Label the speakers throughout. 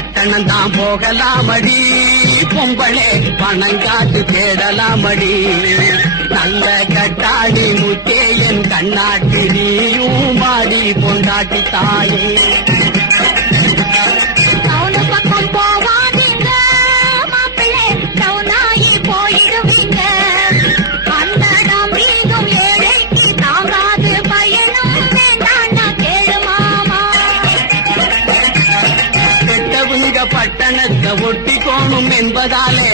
Speaker 1: பட்டணம் தான் போகலாமடி. பொம்பளே பணம் பணங்காட்டு தேடலாமடி. நல்ல கட்டாடி முத்தே என் கண்ணாட்டு நீயும் மாடி பொண்டாட்டி தாயே. பட்டணத்தை ஒட்டிக்கோணும் என்பதாலே.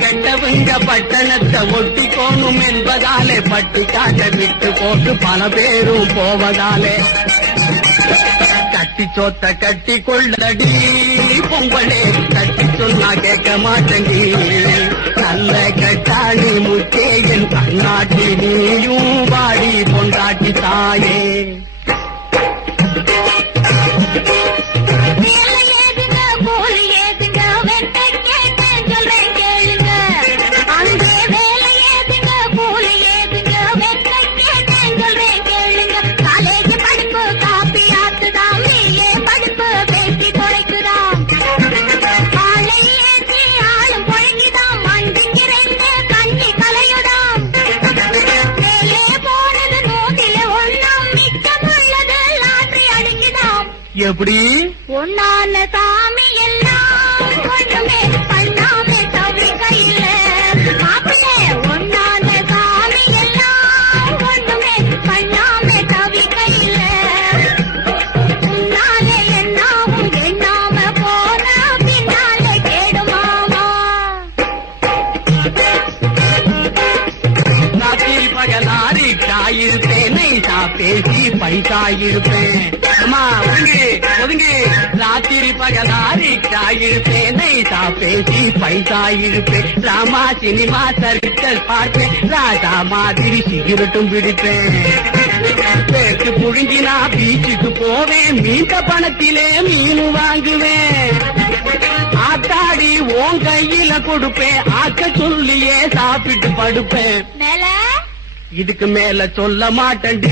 Speaker 1: கெட்டவங்க பட்டணத்தை ஒட்டிக்கோணும் என்பதாலே. பட்டி காட்ட விட்டு போட்டு பல பேரும் போவதாலே. கட்டி சோத்த கட்டி கொள்ளடி பொங்கலே கட்டி சொன்னா கேட்க மாட்டேங்கி. நல்ல கட்டாணி முத்தேயன் கண்ணாட்டி நீயும் வாடி பொண்டாட்டி தாயே. எப்படி?
Speaker 2: ஒன்னான சாமி எல்லாம் பண்ணாமே தவி கையில. மாப்பிள்ளை ஒன்னான சாமி எல்லாம் ஒண்ணுமே பண்ணாமே தவி கையில. உன்னாலே என்னாவும் எண்ணாம போன பின்னாலே கேடு மாமா.
Speaker 1: ராத்திரி பகலாரி தாயிருப்பேன் நைசா பேசி பைசாயிருப்பேன் அம்மா ஒதுங்கு ஒதுங்கு. ராத்திரி பகலாரி தாயிருப்பேன் நைசா பேசி பைசாயிருப்பேன் ராமா சினிமா சர்க்கல் பார்ப்பேன். ராஜா மாதிரி சிகரெட்டும் பிடிப்பேன். பேருக்கு புழுங்கினா பீச்சுக்கு போவேன். மீட்ட பணத்திலே மீன் வாங்குவேன். ஆத்தாடி உன் கையில கொடுப்பேன். ஆக்க சொல்லியே சாப்பிட்டு படுப்பேன். இதுக்கு மேல சொல்ல மாட்டண்டி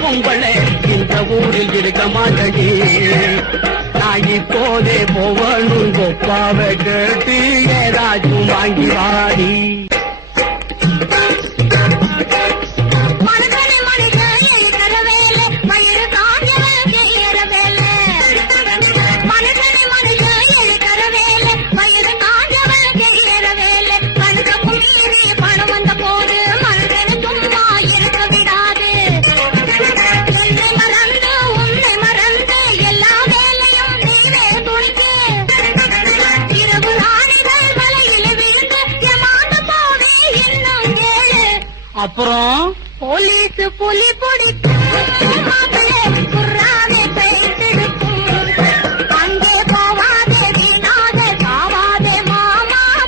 Speaker 1: பொங்கலை இந்த ஊரில் இருக்க மாட்டேன்டி. நான் இப்போதே போவணும் கொப்பாவை கேட்டு ஏதாச்சும் வாங்கி வாடி.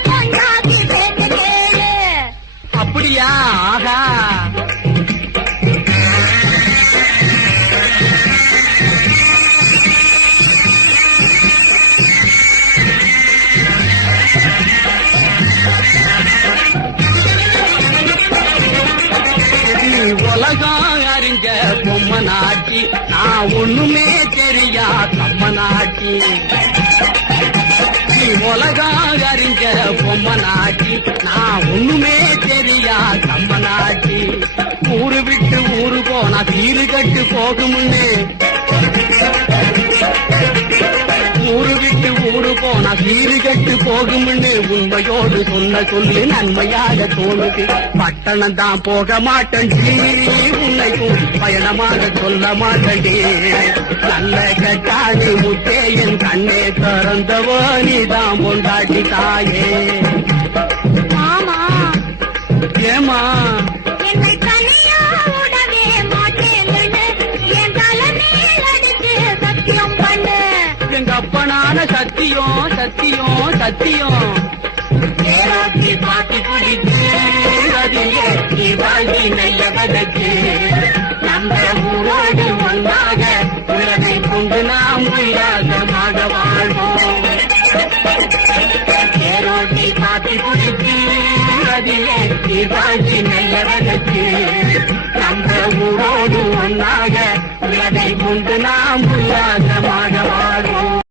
Speaker 2: பொஞ்சாதி கேட்டு கேளு
Speaker 1: அப்படியா? ஆகா பொம்மை நாட்டி நான் ஒண்ணுமே தெரியா கம்ம நாட்டி நீ உலகம் அறிஞ்ச பொம்மை நாட்டி நான் ஒண்ணுமே தெரியா கம்ம நாட்டி ஊரு விட்டு ஊரு போனா தீரு கட்டு போகும்னு. விட்டு ஊரு போனா சீரு கட்டு போகும்னு உண்மையோடு சொன்ன சொல்லி நன்மையாக தோணுது. பட்டணம் தான் போக மாட்டேன் உன்னைக்கும் பயணமாக சொல்ல மாட்டேன். நல்ல கட்டாணி முத்தே என் கண்ணே திறந்தவோ நீதான் பொண்டாட்டி தாயே. ஏமா அப்பனான சத்தியம் சத்தியம் சத்தியம். நேராத்தி பாத்தி பிடிச்சு அதிலே வாழ்வி நல்ல நம்ம ஊரோடு ஒன்றாக உலகை கொண்டு நாம் உல்லாசமாக வாழ்வோம். நேரோட்டி பாத்தி பிடிச்சு அதிலே நீ வாழ்வி நல்ல நம்ம ஊரோடு ஒன்றாக உலகை கொண்டு நாம் உல்லாசமாக வாழ்வோம்.